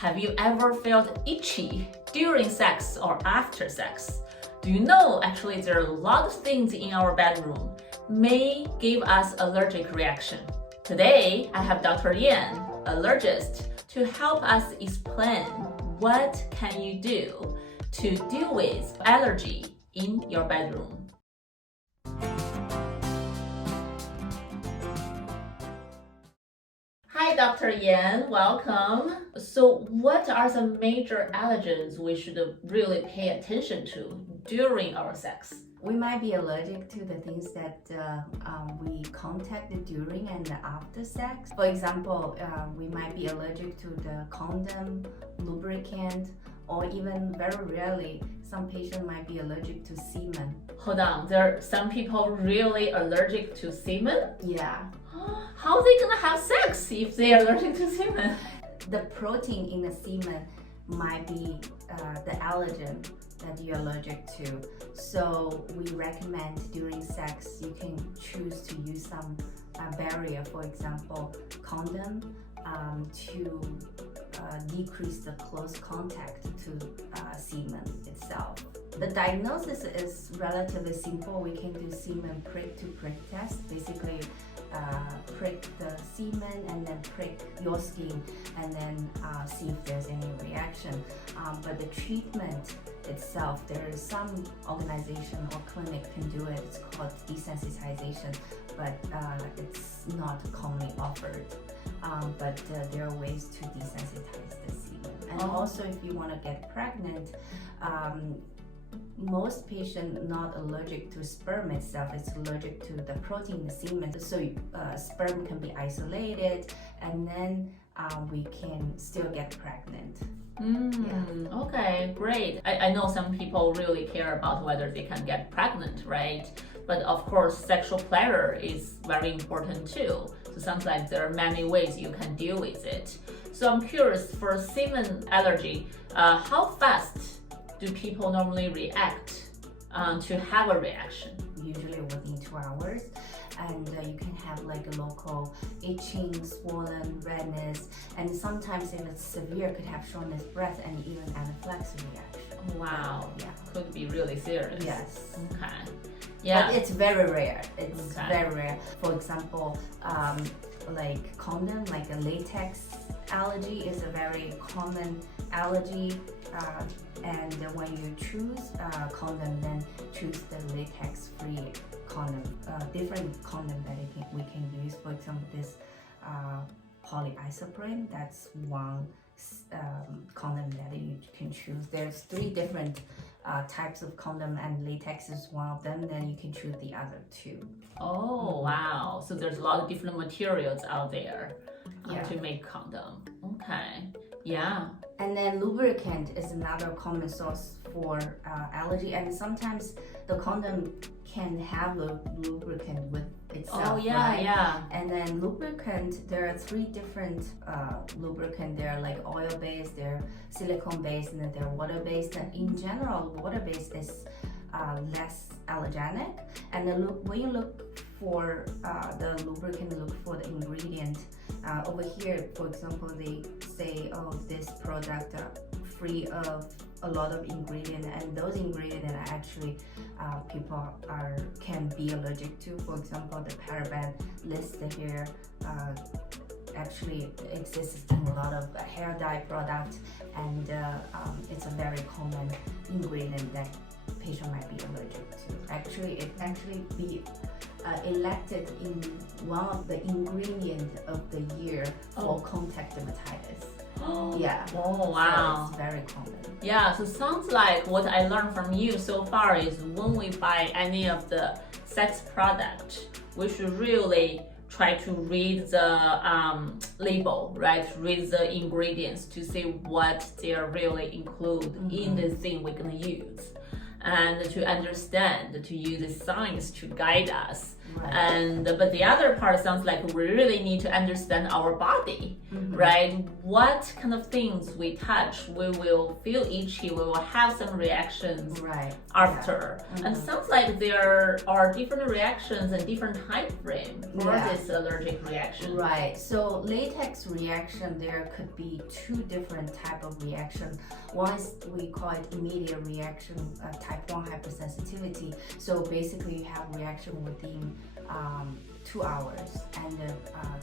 Have you ever felt itchy during sex or after sex? Do you know actually there are a lot of things in our bedroom may give us allergic reaction? Today, I have Dr. Yan, allergist, to help us explain what can you do to deal with allergy in your bedroom. Hi, Dr. Yan, welcome. So what are the major allergens we should really pay attention to during our sex? We might be allergic to the things that we contact during and after sex. For example, we might be allergic to the condom, lubricant, or even very rarely, some patients might be allergic to semen. Hold on, there are some people really allergic to semen? Yeah. How are they gonna have sex if they are allergic to semen? The protein in the semen might be the allergen that you're allergic to. So we recommend during sex, you can choose to use some barrier, for example, condom, to decrease the close contact to semen itself. The diagnosis is relatively simple. We can do semen prick-to-prick test. Basically, prick the semen and then prick your skin and then see if there's any reaction. But the treatment itself, there is some organization or clinic can do it. It's called desensitization, but it's not commonly offered. But there are ways to desensitize the semen. And also, if you want to get pregnant, most patients not allergic to sperm itself, it's allergic to the protein in the semen. So sperm can be isolated, and then we can still get pregnant. Yeah. Okay, great. I know some people really care about whether they can get pregnant, right? But of course, sexual pleasure is very important too. So sounds like there are many ways you can deal with it. So I'm curious, for semen allergy, how fast do people normally react to have a reaction? Usually within 2 hours, and you can have like a local itching, swollen, redness, and sometimes if it's severe, could have shortness of breath and even anaphylaxis reaction. Wow, yeah, could be really serious. Yes. Okay. Yeah. But it's very rare. It's Okay. very rare. For example, like condom, like a latex allergy is a very common allergy. And when you choose condom, then choose the latex-free condom. Different condom that we can use. For example, this polyisoprene. That's one condom that you can choose. There's 3 different types of condom, and latex is one of them. Then you can choose the other 2. Oh, wow. So there's a lot of different materials out there to make condom. Okay. Yeah. And then lubricant is another common source for allergy, and sometimes the condom can have the lubricant with itself. Oh yeah, right? yeah. And then lubricant, there are 3 different lubricant. They're like oil-based, they're silicone-based, and then they're water-based. And in general, water-based is less allergenic. And when you look for the lubricant, look for the ingredient. Over here, for example, they say, oh, this product free of a lot of ingredients, and those ingredients are actually people can be allergic to. For example, the paraben listed here actually exists in a lot of hair dye products, and it's a very common ingredient that patient might be allergic to. Actually, it be elected in one of the ingredients of the year for contact dermatitis. Yeah. Oh, wow. So it's very common. Yeah, so sounds like what I learned from you so far is when we buy any of the sex product, we should really try to read the label, right? Read the ingredients to see what they really include in the thing we're gonna use. And to understand, to use the science to guide us. And but the other part sounds like we really need to understand our body, right? What kind of things we touch, we will feel itchy, we will have some reactions after. And it sounds like there are different reactions and different time frame for this allergic reaction. Right. So latex reaction, there could be two different type of reaction. One is we call it immediate reaction, type 1 hypersensitivity. So basically you have reaction within 2 hours, and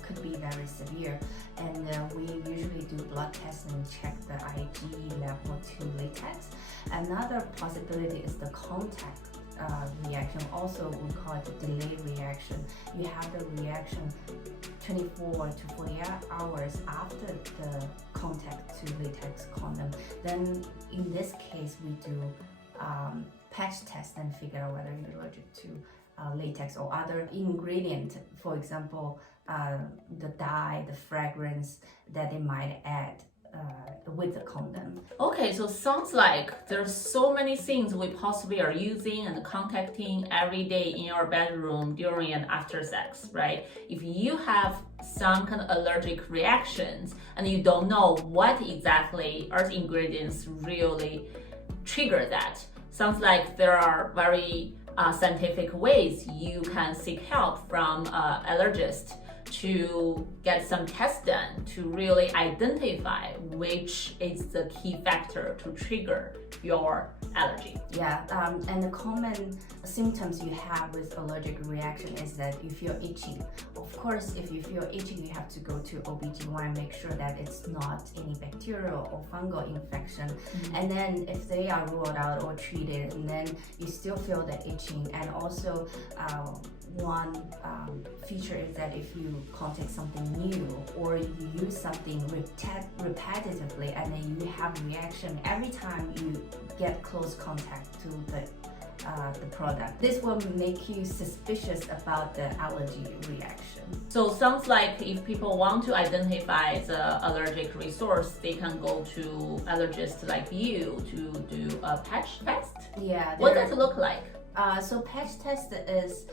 could be very severe. And we usually do blood tests and check the IgE level to latex. Another possibility is the contact reaction. Also, we call it delay reaction. You have the reaction 24 to 48 hours after the contact to latex condom. Then in this case, we do patch test and figure out whether you're allergic to latex or other ingredient, for example, the dye, the fragrance that they might add with the condom. Okay, so sounds like there's so many things we possibly are using and contacting every day in our bedroom during and after sex, right? If you have some kind of allergic reactions and you don't know what exactly are the ingredients really trigger that, sounds like there are very scientific ways you can seek help from allergist to get some tests done to really identify which is the key factor to trigger your allergy. Yeah, and the common symptoms you have with allergic reaction is that you feel itching. Of course, if you feel itching, you have to go to OBGYN, make sure that it's not any bacterial or fungal infection. And then if they are ruled out or treated, and then you still feel the itching. And also, one feature is that if you contact something new or you use something repetitively and then you have reaction every time you get close contact to the product, this will make you suspicious about the allergy reaction. So sounds like if people want to identify the allergic resource, they can go to allergists like you to do a patch test. Yeah. What does it look like? So patch test is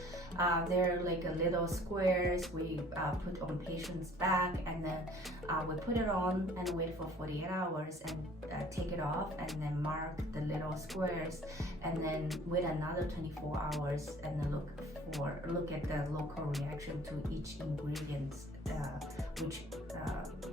they're like a little squares we put on patient's back, and then we put it on and wait for 48 hours and take it off and then mark the little squares, and then wait another 24 hours and then look at the local reaction to each ingredient which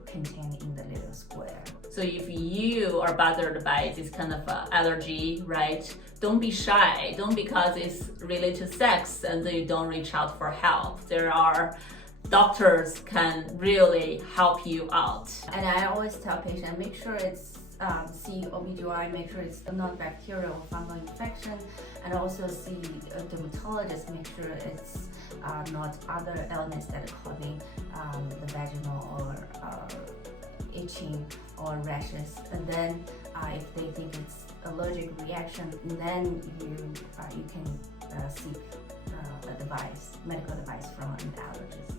contained in the little square. So if you are bothered by this kind of allergy, right, don't be shy. Don't because it's related to sex and then you don't reach out for help. There are doctors can really help you out. And I always tell patients, make sure it's see OBGYN, make sure it's not bacterial or fungal infection, and also see a dermatologist, make sure it's not other elements that are causing the vaginal or itching or rashes. And then if they think it's allergic reaction, then you can seek medical advice from an allergist.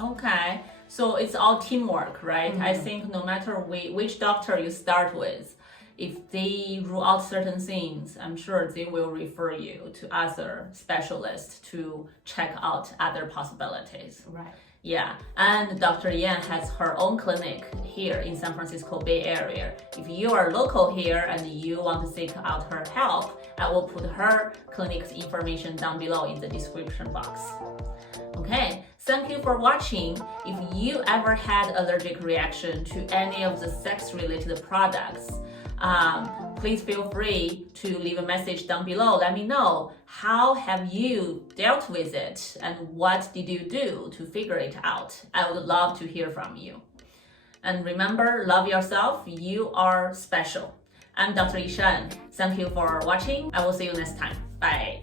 Okay, so it's all teamwork, right? I think no matter which doctor you start with, if they rule out certain things, I'm sure they will refer you to other specialists to check out other possibilities. Right. Yeah, and Dr. Yan has her own clinic here in San Francisco Bay Area. If you are local here and you want to seek out her help, I will put her clinic's information down below in the description box. Okay, thank you for watching. If you ever had allergic reaction to any of the sex-related products, please feel free to leave a message down below. Let me know how have you dealt with it and what did you do to figure it out. I would love to hear from you. And remember, love yourself. You are special. I'm Dr. Yishan. Thank you for watching. I will see you next time. Bye.